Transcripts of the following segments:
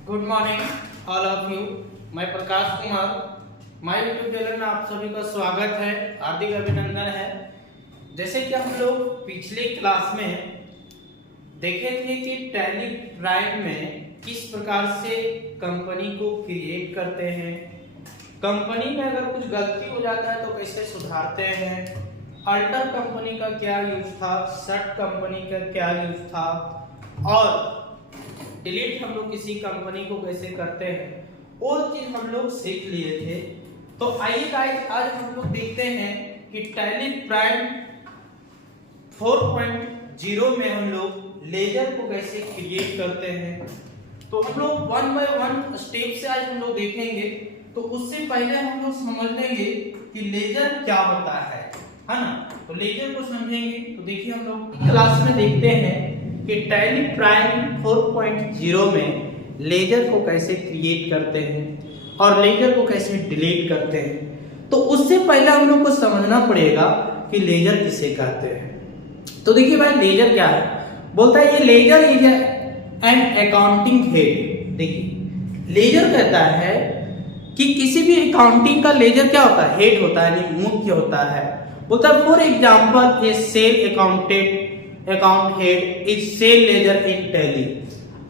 Good morning all of you. मैं Prakash Kumar, my YouTube channel में आप सभी का स्वागत है, हार्दिक अभिनंदन है। जैसे कि हम लोग पिछले क्लास में देखे थे कि टैली प्राइम में किस प्रकार से कंपनी को क्रिएट करते हैं, कंपनी में अगर कुछ गलती हो जाता है तो कैसे सुधारते हैं, अल्टर कंपनी का क्या यूज था, शट कंपनी का क्या यूज था और डिलीट हम लोग किसी कंपनी को कैसे करते हैं, वो चीज हम लोग सीख लिए थे। तो आइए गाइस, आज हम लोग देखते हैं कि टैली प्राइम 4.0 में हम लोग लेजर को कैसे क्रिएट करते हैं। तो हम लोग वन बाय वन स्टेप से आज हम लोग देखेंगे। तो उससे पहले हम लोग समझ लेंगे कि लेजर क्या होता है ना। तो लेजर को समझेंगे तो देखिए हम लोग क्लास में देखते हैं कि टैली प्राइम 4.0 में लेजर को कैसे क्रिएट करते हैं और लेजर को कैसे डिलीट करते हैं। तो उससे पहले हम लोग को समझना पड़ेगा कि लेजर किसे कहते हैं। तो देखिए भाई, लेजर क्या है, बोलता है ये ledger is an accounting head. देखिए लेजर कहता है कि किसी भी अकाउंटिंग का लेजर क्या होता है, हेड होता है, यानी मुख्य होता है। बोलता है for example a sale account head is sale ledger in Tally.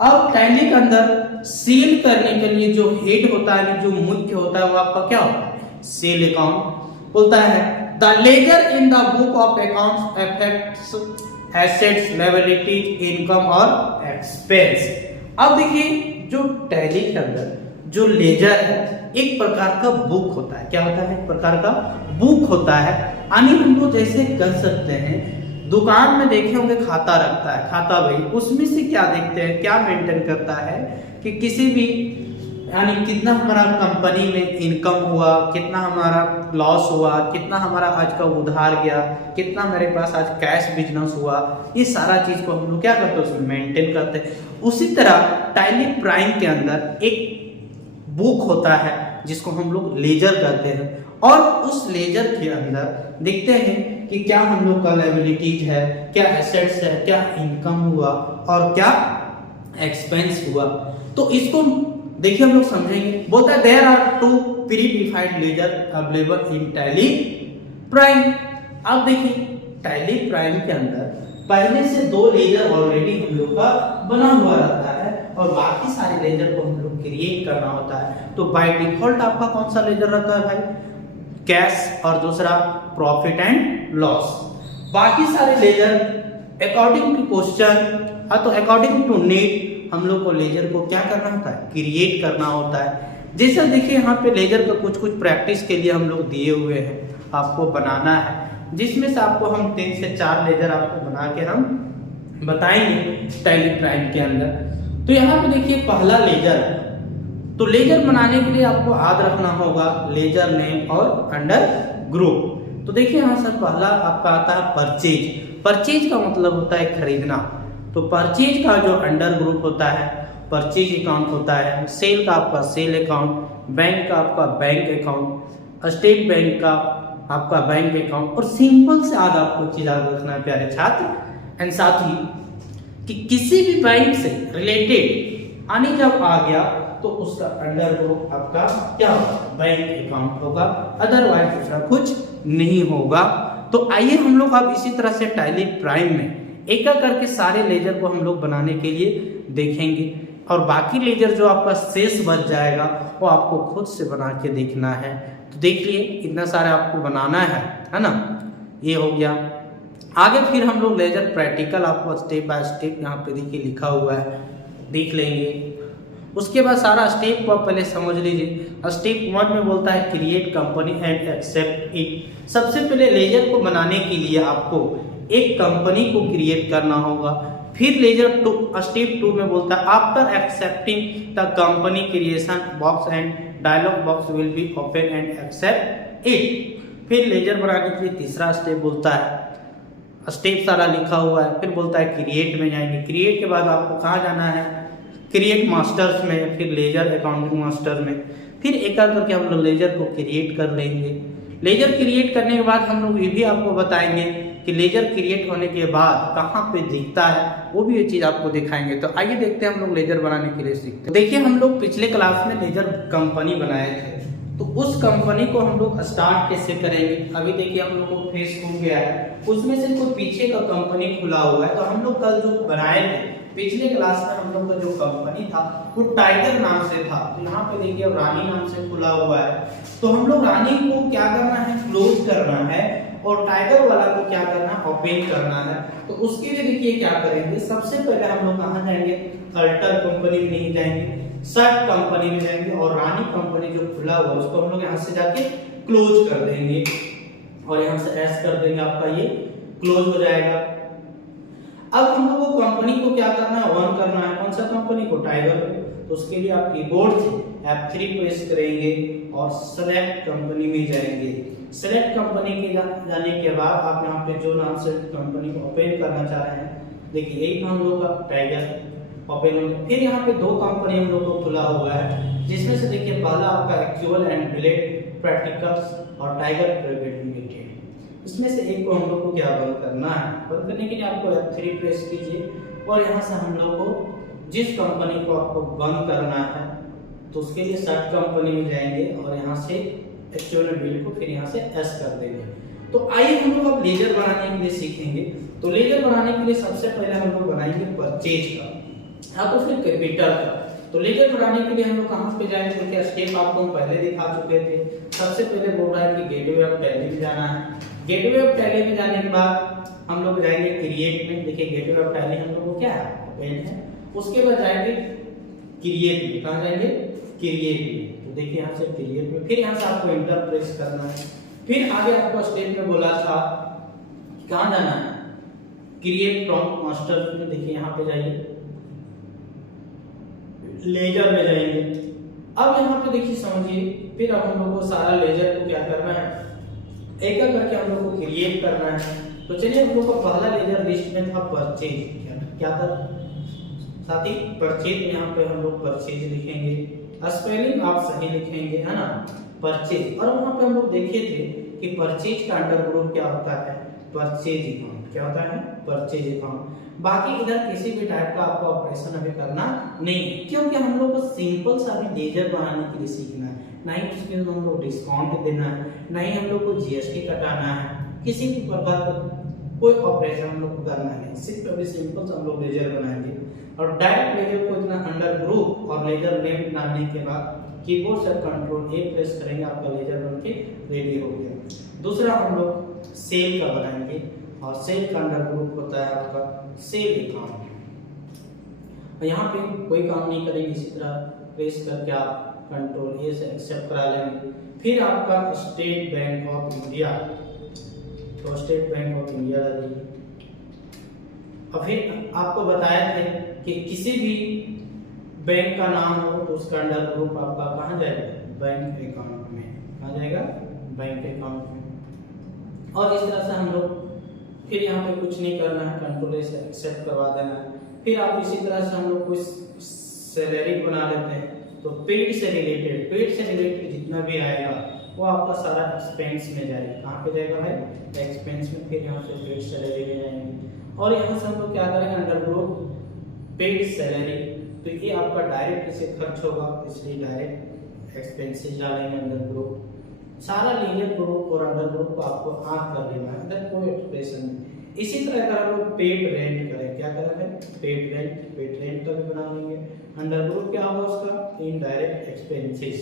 अब टैली के अंदर सेल करने के लिए जो हेड होता है, जो मुख्य होता है, वो आपका क्या होता है, सेल अकाउंट। बोलता है the ledger in the book of accounts affects assets, liabilities, income और एक्सपेंस। अब देखिए जो टैली के अंदर जो लेजर है एक प्रकार का बुक होता है। क्या होता है, एक प्रकार का बुक होता है। यानी हम लोग जैसे कर सकते हैं, दुकान में देखे होंगे खाता रखता है, खाता भाई, उसमें से क्या देखते हैं, क्या मेंटेन करता है कि किसी भी यानी कितना हमारा कंपनी में इनकम हुआ, कितना हमारा लॉस हुआ, कितना हमारा आज का उधार गया, कितना मेरे पास आज कैश बिजनेस हुआ, ये सारा चीज को हम लोग क्या करते हैं, उसमें मेंटेन करते हैं। उसी तरह टैली प्राइम के अंदर एक बुक होता है जिसको हम लोग लेजर कहते हैं, और उस लेजर के अंदर देखते हैं कि क्या हम लोग का लायबिलिटीज है, क्या एसेट्स है, क्या इनकम हुआ और क्या एक्सपेंस हुआ। तो इसको देखिए हम लोग समझेंगे। बोलता है there are two predefined ledger available in Tally Prime. अब देखिए टैली प्राइम के अंदर पहले से दो लेजर ऑलरेडी हम लोग का बना हुआ रहता है और बाकी सारे लेजर को हम लोग क्रिएट करना होता है। तो बाय डिफॉल्ट आपका कौन सा लेजर रहता है भाई, कैश, और दूसरा प्रॉफिट एंड लॉस। बाकी सारे लेजर अकॉर्डिंग टू क्वेश्चन तो अकॉर्डिंग टू नीड हम लोग को लेजर को क्या करना होता है, क्रिएट करना होता है। जैसे देखिए यहाँ पे लेजर का कुछ प्रैक्टिस के लिए हम लोग दिए हुए हैं, आपको बनाना है, जिसमें से आपको हम 3 से 4 लेजर आपको बना के हम बताएंगे टैली प्राइम के अंदर। तो यहाँ पे देखिए पहला लेजर है। तो लेजर बनाने के लिए आपको याद रखना होगा लेजर नेम और अंडर ग्रुप। तो देखिए यहाँ सर पहला आपका आता है परचेज। परचेज का मतलब होता है खरीदना। तो परचेज का जो अंडर ग्रुप होता है परचेज अकाउंट होता है। सेल का आपका सेल अकाउंट, बैंक का आपका बैंक अकाउंट, स्टेट बैंक का आपका बैंक अकाउंट। और सिंपल से आज आपको चीज याद रखना है प्यारे छात्र एंड साथी, कि किसी भी बैंक से रिलेटेड आने जब आ गया तो उसका अंडर ग्रुप आपका क्या होगा, बैंक अकाउंट होगा, अदरवाइज दूसरा कुछ नहीं होगा। तो आइए हम लोग अब इसी तरह से टैली प्राइम में एक एक करके सारे लेजर को हम लोग बनाने के लिए देखेंगे, और बाकी लेजर जो आपका शेष बच जाएगा वो आपको खुद से बना के देखना है। तो देख लिए इतना सारा आपको बनाना है ना। ये हो गया। आगे फिर हम लोग लेजर प्रैक्टिकल आपको स्टेप बाय स्टेप यहाँ पे देखिए लिखा हुआ है, देख लेंगे। उसके बाद सारा स्टेप को आप पहले समझ लीजिए। स्टेप 1 में बोलता है create company and accept it. सबसे पहले लेजर को बनाने के लिए आपको एक कंपनी को क्रिएट करना होगा। फिर लेजर स्टेप 2 में बोलता है after accepting the company creation box and dialog box will be open and accept it. फिर लेजर बनाने के लिए तीसरा स्टेप बोलता है, स्टेप सारा लिखा हुआ है। फिर बोलता है क्रिएट में जाएंगे। क्रिएट के बाद आपको कहाँ जाना है, क्रिएट मास्टर्स में, फिर लेजर अकाउंटिंग मास्टर में। फिर एक करके हम लोग लेजर को क्रिएट कर लेंगे। लेजर क्रिएट करने के बाद हम लोग ये भी आपको बताएंगे कि लेजर क्रिएट होने के बाद कहाँ पे दिखता है, वो भी ये चीज़ आपको दिखाएंगे। तो आइए देखते हैं हम लोग लेजर बनाने के लिए सीखते हैं। देखिए हम लोग पिछले क्लास में लेजर कंपनी बनाए थे, तो उस कंपनी को हम लोग स्टार्ट कैसे करेंगे। अभी देखिए हम लोग को फेस खुल गया है, उसमें से कोई पीछे का कंपनी खुला हुआ है। तो हम लोग कल जो बनाए थे पिछले क्लास में, हम लोग का जो कंपनी था वो टाइगर नाम से था। तो यहाँ पे देखिए अब रानी नाम से खुला हुआ है। तो हम लोग रानी को क्या करना है, क्लोज करना है, और टाइगर वाला को क्या करना है, ओपन करना है। तो उसके लिए देखिए क्या करेंगे, सबसे पहले हम लोग कहाँ जाएंगे, अल्टर कंपनी में नहीं जाएंगे, सर्ट कंपनी में जाएंगे, और रानी कंपनी जो खुला हुआ है उसको हम लोग यहाँ से जाके क्लोज कर देंगे, और यहाँ से एस कर देंगे, आपका ये क्लोज हो जाएगा। अब हम लोग को कंपनी को क्या करना है, ऑन करना है। कौन सा कंपनी को, टाइगर को। तो उसके लिए आप कीबोर्ड से F3 प्रेस करेंगे और सेलेक्ट कंपनी में जाएंगे। सेलेक्ट कंपनी के जाने के बाद आप यहाँ पे जो नाम से कंपनी को ओपन करना चाह रहे हैं, देखिए एक हम लोग का टाइगर ओपन हो गया। फिर यहाँ पे दो कंपनी हम लोग को खुला हुआ है, जिसमें से देखिए पहला आपका एक्चुअल एंड बिलेट प्रैक्टिकल्स और टाइगर प्राइवेट लिमिटेड। इसमें से एक को हम लोग को क्या बंद करना है। बंद करने के लिए आपको F3 प्रेस कीजिए, और यहाँ से हम लोग को जिस कंपनी को आपको बंद करना है, तो उसके लिए सर्ट कंपनी में जाएंगे, और यहाँ से एक्चुअल बिल को फिर यहाँ से एस कर देंगे। तो आइए हम लोग अब लेजर बनाने के लिए सीखेंगे। तो लेजर बनाने के लिए सबसे पहले हम लोग बनाएंगे परचेज का, तो फिर कैपिटल का। तो लेजर बनाने के लिए हम लोग कहाँ पे जाएंगे, देखिए स्टेप आपको हम पहले दिखा चुके थे। सबसे पहले बोल रहा है कि गेटवे ऑफ टैली में जाना है। गेटवे ऑफ टैली में जाने के बाद हम लोग जाएंगे क्रिएट में। देखिए गेटवे ऑफ टैली हम लोग को क्या है, ओपन है। उसके बाद जाएंगे क्रिएट में। कहाँ जाएंगे, क्रिएट में। तो देखिए यहाँ से क्रिएट में, फिर यहाँ से आपको एंटर प्रेस करना है। फिर आगे आपको स्टेप में बोला था कहाँ जाना है, क्रिएट फ्रॉम मास्टर में। देखिए यहाँ पे जाइए, लेजर में जाएंगे। अब यहाँ पे देखिए समझिए, फिर अब हम लोग को सारा लेजर को क्या करना है, एक एक करके हम लोग को क्रिएट करना है। तो चलिए हम लोग का पहला लेजर लिस्ट में था परचेज। क्या था साथी, परचेज में यहाँ पे हम लोग परचेज लिखेंगे, स्पेलिंग आप सही लिखेंगे, है ना, परचेज। और वहाँ पे हम लोग देखे थे कि परचेज का अंडर ग्रुप क्या होता है, परचेज अकाउंट। क्या होता है, परचेज अकाउंट। बाकी इधर किसी भी टाइप का आपको ऑपरेशन अभी करना नहीं है, क्योंकि हम लोग को सिंपल सा भी लेजर बनाने के लिए सीखना है। नहीं उसके लिए हम लोग डिस्काउंट देना है, नहीं हम लोग को जीएसटी कटाना है, किसी भी प्रकार का कोई ऑपरेशन हम लोग को करना है। सिर्फ अभी सिंपल सा हम लोग लेजर बनाएंगे, और डायरेक्ट लेजर को इतना अंडर ग्रुप और लेजर नेम डालने के बाद कीबोर्ड से कंट्रोल ए प्रेस करेंगे, आपका लेजर बनके रेडी हो गया। दूसरा हम लोग सेल का बनाएंगे, और सेल का अंडर ग्रुप होता है आपका सेल अकाउंट। यहाँ पे कोई काम नहीं करेंगे, इसी तरह प्रेस करके आप कंट्रोल ए से एक्सेप्ट करा लेंगे। फिर आपका स्टेट बैंक ऑफ इंडिया, तो स्टेट बैंक ऑफ इंडिया डालिए। और फिर आपको बताया थे कि किसी भी बैंक का नाम हो तो उसका अंडर ग्रुप आपका कहाँ जाएगा, बैंक अकाउंट में। कहाँ जाएगा, बैंक अकाउंट में। और इस तरह से हम लोग फिर यहाँ पे कुछ नहीं करना है, कंट्रोल से एक्सेप्ट करवा देना है। फिर आप इसी तरह से हम लोग कुछ सैलरी बना लेते हैं। तो पेड से रिलेटेड जितना भी आएगा वो आपका सारा एक्सपेंस में जाएगा। कहाँ पे जाएगा भाई, एक्सपेंस में। फिर यहाँ से पेड सैलरी में जाएंगे, और यहाँ से हम लोग क्या करेंगे, अंडर ग्रुप पेड सैलरी। तो ये आपका डायरेक्ट इसे खर्च होगा, इसलिए डायरेक्ट एक्सपेंसेस डालेंगे अंडर ग्रुप। सारा लीनियर ग्रुप और अंडर ग्रुप को आपको आंख कर लेना है, इधर कोई एक्सप्रेशन नहीं। इसी तरह अगर हम लोग पेड रेंट करें, क्या करेंगे, पेड रेंट का भी बना लेंगे। अंडर ग्रुप क्या होगा उसका, इनडायरेक्ट एक्सपेंसेस।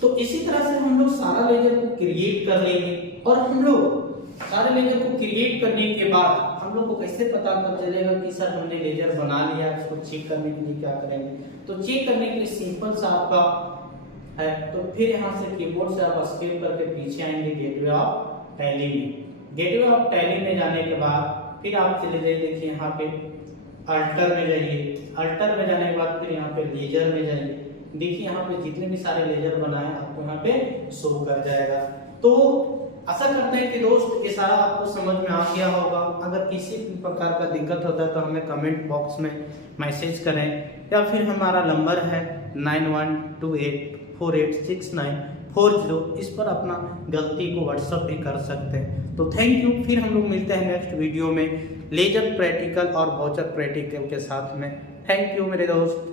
तो इसी तरह से हम लोग सारा लेजर को क्रिएट कर लेंगे, और हम लोग सारे लेजर को क्रिएट करने के बाद हम लोग को कैसे पता चलेगा कि सर हमने लेजर बना लिया। इसको चेक करने के लिए क्या करेंगे, तो चेक करने के लिए सिंपल सा आपका है। तो फिर यहाँ से कीबोर्ड से आप एस्केप करके पीछे आएंगे गेटवे ऑफ टैली में। गेटवे ऑफ टैली में जाने के बाद फिर आप चले जाइए, देखिए यहाँ पे अल्टर में जाइए। अल्टर में जाने के बाद फिर यहाँ पे लेजर में जाइए। देखिए यहाँ पे जितने भी सारे लेजर बनाए आपको यहाँ पे शो कर जाएगा। तो आशा करते हैं कि दोस्त ये सारा आपको समझ में आ गया होगा। अगर किसी भी प्रकार का दिक्कत होता है तो हमें कमेंट बॉक्स में मैसेज करें, या फिर हमारा नंबर है 9128486940। इस पर अपना गलती को व्हाट्सएप भी कर सकते हैं। तो थैंक यू, फिर हम लोग मिलते हैं नेक्स्ट वीडियो में लेजर प्रैक्टिकल और वाउचर प्रैक्टिकल के साथ में। थैंक यू मेरे दोस्त।